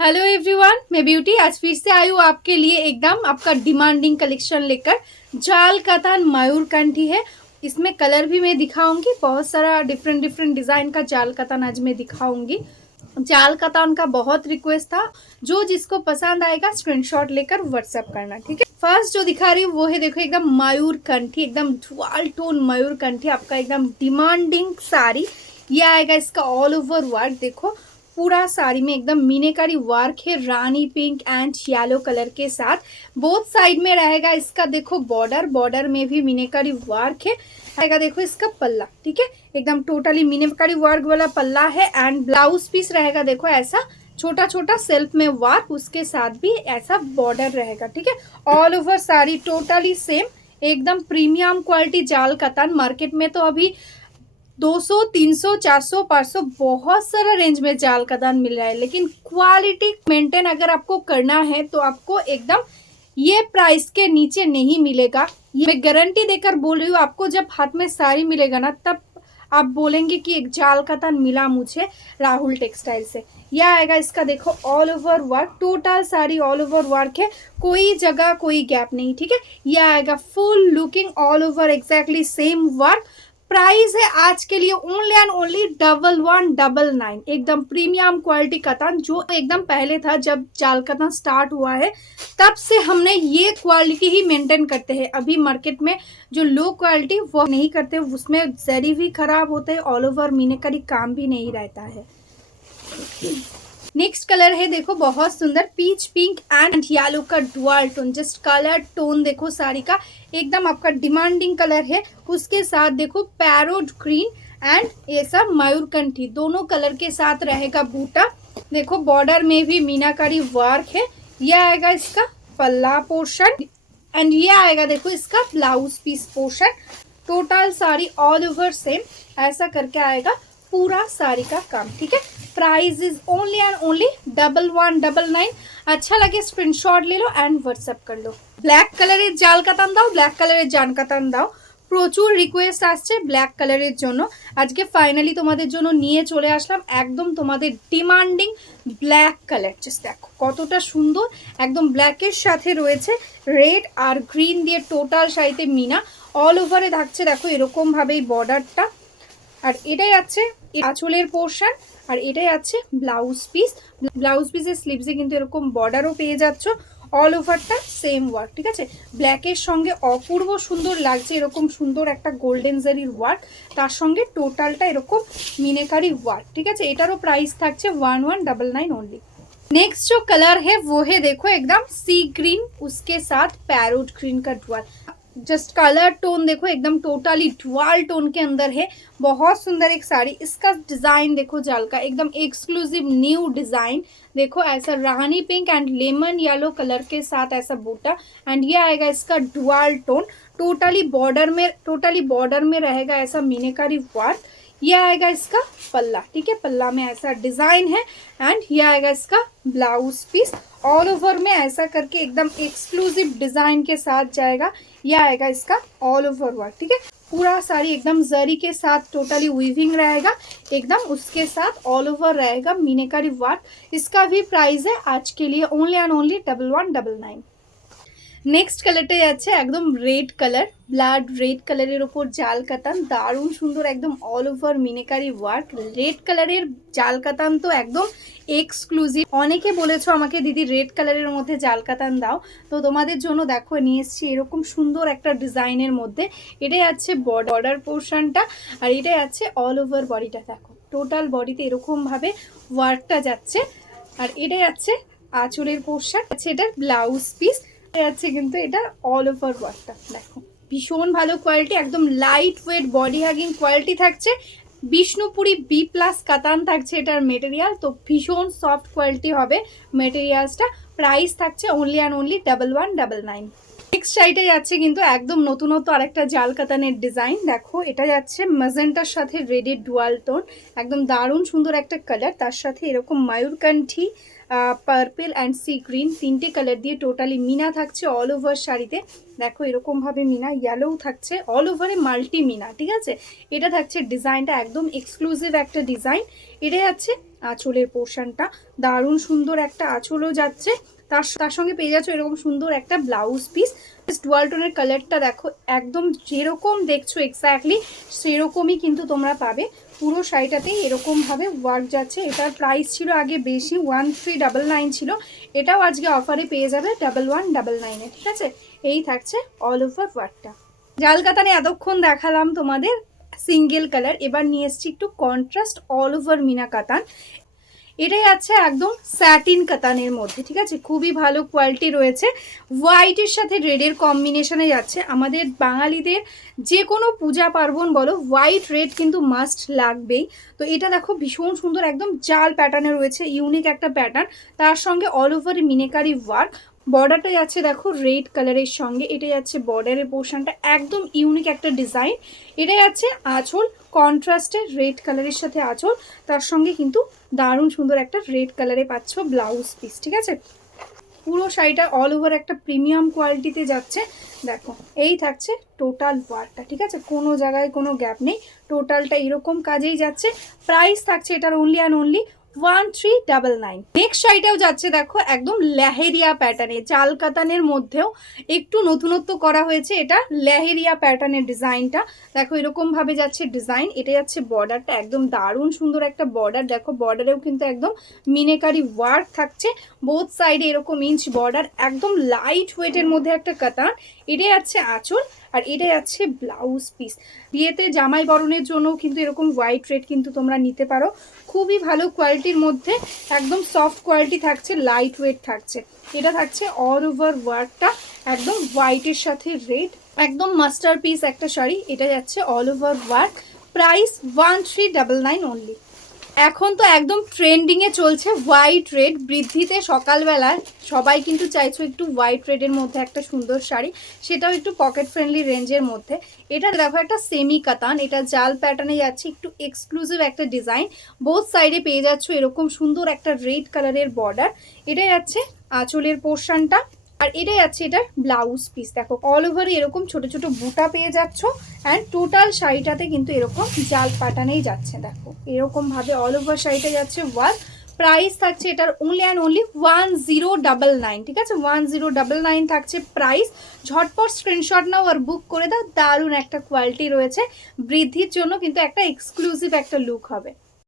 Hello everyone, मैं beauty आज फिर से आई हूँ आपके लिए एकदम आपका डिमांडिंग कलेक्शन लेकर। जाल कतान मयूरकंठी है। इसमें कलर भी मैं दिखाऊंगी, बहुत सारा डिफरेंट डिफरेंट डिजाइन का जाल कतान आज मैं दिखाऊंगी। जाल कतान का बहुत रिक्वेस्ट था, जो जिसको पसंद आएगा स्क्रीनशॉट लेकर व्हाट्सएप करना, ठीक है। फर्स्ट जो दिखा रही हूँ वो है, देखो एकदम मयूरकंठी, एकदम डुअल टोन मयूरकंठी, आपका एकदम डिमांडिंग साड़ी। ये आएगा इसका ऑल ओवर वर्क, देखो पूरा साड़ी में एकदम मीनाकारी वर्क है, रानी पिंक एंड येलो कलर के साथ। बोथ साइड में रहेगा इसका, देखो बॉर्डर, बॉर्डर में भी मीनाकारी वर्क है। आएगा देखो इसका पल्ला, ठीक है, एकदम टोटली मीनाकारी वर्क वाला पल्ला है। एंड ब्लाउज पीस रहेगा, देखो ऐसा छोटा छोटा सेल्फ में वर्क, उसके साथ भी ऐसा बॉर्डर रहेगा, ठीक है। All over sari totally same, एकदम प्रीमियम क्वालिटी जाल कतान। मार्केट में तो अभी 200, 300, 400, 500 बहुत सारा रेंज में जाल कतान मिल रहा है, लेकिन क्वालिटी मेंटेन अगर आपको करना है तो आपको एकदम ये प्राइस के नीचे नहीं मिलेगा। ये मैं गारंटी देकर बोल रही हूँ। आपको जब हाथ में साड़ी मिलेगा ना, तब आप बोलेंगे कि एक जाल कतान मिला मुझे राहुल टेक्सटाइल से। यह आएगा इसका, देखो all over work, total sari all over work है, कोई जगह कोई गैप नहीं, ठीक है। यह आएगा full looking all over exactly same work. Price है आज के लिए ओनली एंड ओनली 1199। एकदम प्रीमियम क्वालिटी कतान, जो एकदम पहले था जब जाल कतान स्टार्ट हुआ है, तब से हमने ये क्वालिटी ही मेंटेन करते हैं। अभी मार्केट में जो लो क्वालिटी वो नहीं करते, उसमें जरी भी खराब होते हैं, ऑल ओवर मीनाकारी काम भी नहीं रहता है। नेक्स्ट कलर है, देखो बहुत सुंदर पीच पिंक एंड येलो का dual tone. Just colour tone देखो साड़ी का, एकदम आपका डिमांडिंग कलर है। उसके साथ देखो पैरोट ग्रीन एंड ऐसा मयूरकंठी, दोनों कलर के साथ रहेगा बूटा। देखो बॉर्डर में भी मीनाकारी वर्क है। यह आएगा इसका पल्ला पोर्शन एंड ये आएगा देखो इसका blouse piece portion. Total sari all over same ऐसा करके आएगा पूरा साड़ी का काम, ठीक है। Price is only and only 1199। अच्छा लगे स्क्रीनशॉट ले लो एंड व्हाट्सएप कर लो। ব্ল্যাক কালারের জাল কাতান দাও, ব্ল্যাক কালারের জান কাতান দাও। প্রচুর রিকোয়েস্ট আসছে ব্ল্যাক কালারের জন্য। আজকে ফাইনালি তোমাদের জন্য নিয়ে চলে আসলাম একদম তোমাদের ডিমান্ডিং ব্ল্যাক কালার। জাস্ট দেখো কতটা সুন্দর, একদম ব্ল্যাকের সাথে রয়েছে রেড আর গ্রিন দিয়ে টোটাল শাড়িতে মিনা। অল ওভারে থাকছে দেখো এরকম ভাবেই বর্ডারটা। আর এটাই আছে আঁচলের পোর্শন, আর এটাই আছে ব্লাউজ পিস। ব্লাউজ পিসের স্লিভসে কিন্তু এরকম বর্ডারও পেয়ে যাচ্ছ। অল ওভারটা সেম ওয়ার্ক, ঠিক আছে। ব্ল্যাকের সঙ্গে অপূর্ব সুন্দর লাগছে, এরকম সুন্দর একটা গোল্ডেন জারির ওয়ার্ক, তার সঙ্গে টোটালটা এরকম মিনাকারি ওয়ার্ক, ঠিক আছে। এটারও প্রাইস থাকছে 1199 ओनली। नेक्स्ट जो कलर है वो है, देखो एकदम सी ग्रीन, उसके साथ पैरोट ग्रीन का डुअल। जस्ट कलर टोन देखो एकदम टोटली डुअल टोन के अंदर है। बहुत सुंदर एक साड़ी। इसका डिजाइन देखो जाल का, एकदम एक्सक्लूसिव न्यू डिजाइन। देखो ऐसा रानी pink and lemon yellow colour के साथ ऐसा बूटा। एंड ये आएगा इसका डुअल टोन। टोटली बॉर्डर में रहेगा ऐसा मीनाकारी वर्क। ये आएगा इसका पल्ला, ठीक है। पल्ला में ऐसा डिजाइन है एंड ये आएगा इसका ब्लाउज पीस। ऑल ओवर में ऐसा करके एकदम एक्सक्लूसिव डिजाइन के साथ जाएगा। यह आएगा इसका ऑल ओवर वर्क, ठीक है। पूरा साड़ी एकदम जरी के साथ टोटली वीविंग रहेगा, एकदम उसके साथ ऑल ओवर रहेगा मीनाकारी वर्क। इसका भी प्राइस है आज के लिए ओनली एंड ओनली 1199। নেক্সট কালারটাই আছে একদম রেড কালার, ব্লাড রেড কালারের ওপর জাল কাতান, দারুণ সুন্দর একদম all over meenakari work. Red কালারের জাল কাতান তো একদম এক্সক্লুসিভ। অনেকে বলেছো আমাকে দিদি রেড কালারের মধ্যে জাল কাতান দাও, তো তোমাদের জন্য দেখো নিয়ে এসেছি এরকম সুন্দর একটা ডিজাইনের মধ্যে। এটাই আছে বর্ডার পোর্শনটা, আর এটাই আছে অল ওভার বডিটা। দেখো টোটাল বডিতে এরকমভাবে ওয়ার্কটা যাচ্ছে, আর এটাই আছে আঁচলের পোর্শন, আছে এটার ব্লাউজ পিস আছে। কিন্তু এটা অল ওভার ওয়ার্কটা দেখো ভীষণ ভালো কোয়ালিটি, একদম light weight body hugging quality থাকছে। বিষ্ণুপুরি বি প্লাস কাতান থাকছে এটার মেটেরিয়াল, তো ভীষণ সফট কোয়ালিটি হবে মেটেরিয়ালসটা। প্রাইস থাকছে অনলি অ্যান্ড অনলি 1199। নেক্সট শাড়িটাই যাচ্ছে কিন্তু একদম নতুনত্ব আরেকটা জাল কাতানের ডিজাইন। দেখো এটা যাচ্ছে ম্যাজেন্টার সাথে রেডের ডুয়াল টোন, একদম দারুণ সুন্দর একটা কালার। তার সাথে এরকম ময়ূরকণ্ঠী, পার্পল অ্যান্ড সি গ্রিন, তিনটে কালার দিয়ে টোটালি মিনা থাকছে অল ওভার শাড়িতে। দেখো এরকমভাবে মিনা, ইয়েলোও থাকছে, অল ওভারে মাল্টি মিনা, ঠিক আছে। এটা থাকছে ডিজাইনটা একদম এক্সক্লুসিভ একটা ডিজাইন। এটা যাচ্ছে আঁচলের পোর্শনটা, দারুণ সুন্দর একটা আঁচলও যাচ্ছে, তার সঙ্গে পেয়ে যাচ্ছ এরকম সুন্দর একটা ব্লাউজ পিস। ডুয়াল টোনের কালারটা দেখো, একদম যেরকম দেখছো এক্স্যাক্টলি সেরকমই কিন্তু তোমরা পাবে। পুরো শাড়িটাতেই এরকমভাবে ওয়ার্ক যাচ্ছে। এটার প্রাইস ছিল আগে বেশি, 1399 ছিল, এটাও আজকে অফারে পেয়ে যাবে 1199-এ। ঠিক আছে, এই থাকছে অল ওভার ওয়ার্কটা। জাল কাতানে এতক্ষণ দেখালাম তোমাদের সিঙ্গেল কালার, এবার নিয়ে এসছি একটু কন্ট্রাস্ট অল ওভার মিনা কাতান। এটাই আছে একদম স্যাটিন কাতানের মধ্যে। ঠিক আছে, খুবই ভালো কোয়ালিটি রয়েছে, হোয়াইটের সাথে রেডের কম্বিনেশনে যাচ্ছে। আমাদের বাঙালিদের যে কোনো পূজা পার্বণ বলো, হোয়াইট রেড কিন্তু মাস্ট লাগবেই। তো এটা দেখো ভীষণ সুন্দর একদম জাল প্যাটার্নে রয়েছে, ইউনিক একটা প্যাটার্ন, তার সঙ্গে অল ওভার মিনেকারি ওয়ার্ক। বর্ডারটা যাচ্ছে দেখো রেড কালারের সঙ্গে, এটা যাচ্ছে বর্ডারের পোর্শনটা, একদম ইউনিক একটা ডিজাইন। এটা যাচ্ছে আঁচল, কন্ট্রাস্টে রেড কালারের সাথে আঁচল, তার সঙ্গে কিন্তু দারুণ সুন্দর একটা রেড কালারে পাচ্ছ ব্লাউজ পিস। ঠিক আছে, পুরো শাড়িটা অল ওভার একটা প্রিমিয়াম কোয়ালিটিতে যাচ্ছে। দেখো এই থাকছে টোটাল ওয়ার্কটা। ঠিক আছে, কোনো জায়গায় কোনো গ্যাপ নেই, টোটালটা এরকম কাজেই যাচ্ছে। প্রাইস থাকছে এটার অনলি অ্যান্ড অনলি 1399। নেক্সট শাড়িটাও যাচ্ছে দেখো একদম লেহেরিয়া প্যাটার্নে, জাল কাতানের মধ্যেও একটু নতুনত্ব করা হয়েছে। এটা লেহেরিয়া প্যাটার্নের ডিজাইনটা দেখো, এরকম ভাবে যাচ্ছে ডিজাইন। এটা যাচ্ছে বর্ডারটা, একদম দারুণ সুন্দর একটা বর্ডার। দেখো বর্ডারেও কিন্তু একদম মিনেকারি ওয়ার্ক থাকছে, বোথ সাইডে এরকম ইঞ্চ বর্ডার, একদম লাইট ওয়েটের মধ্যে একটা কাতান। এটা যাচ্ছে আঁচল, আর এটা যাচ্ছে ব্লাউজ পিস। বিয়েতে জামাই বরণের জন্য কিন্তু এরকম হোয়াইট রেড কিন্তু তোমরা নিতে পারো, খুবই ভালো কোয়ালিটির মধ্যে, একদম সফট কোয়ালিটি থাকছে, লাইট ওয়েট থাকছে। এটা থাকছে অল ওভার ওয়ার্কটা একদম হোয়াইটের সাথে রেড, একদম মাস্টার পিস একটা শাড়ি। এটা যাচ্ছে all over work, price 1399 only. এখন তো একদম ট্রেন্ডিংয়ে চলছে হোয়াইট রেড, বৃদ্ধিতে সকালবেলায় সবাই কিন্তু চাইছো একটু হোয়াইট রেডের মধ্যে একটা সুন্দর শাড়ি, সেটাও একটু পকেট ফ্রেন্ডলি রেঞ্জের মধ্যে। এটা দেখো একটা সেমি কাতান, এটা জাল প্যাটার্নে যাচ্ছে, একটু এক্সক্লুসিভ একটা ডিজাইন। বোথ সাইডে পেয়ে যাচ্ছ এরকম সুন্দর একটা রেড কালারের বর্ডার। এটা যাচ্ছে আঁচলের পোর্শনটা, আর এটাই আছে এটার ব্লাউজ পিস। দেখো অল ওভার এরকম ছোট ছোট বুটা পেয়ে যাচ্ছ, অ্যান্ড টোটাল শাড়িটাতে কিন্তু এরকম জাল প্যাটার্নেই যাচ্ছে। দেখো এরকম ভাবে অল ওভার শাড়িটা যাচ্ছে ওয়ার্ক। প্রাইস থাকছে এটার অনলি অ্যান্ড অনলি 1099। ঠিক আছে, 1099 থাকছে প্রাইস। ঝটপট স্ক্রিনশট নাও আর বুক করে দাও, দারুণ একটা কোয়ালিটি রয়েছে, বৃদ্ধির জন্য কিন্তু একটা এক্সক্লুসিভ একটা লুক হবে।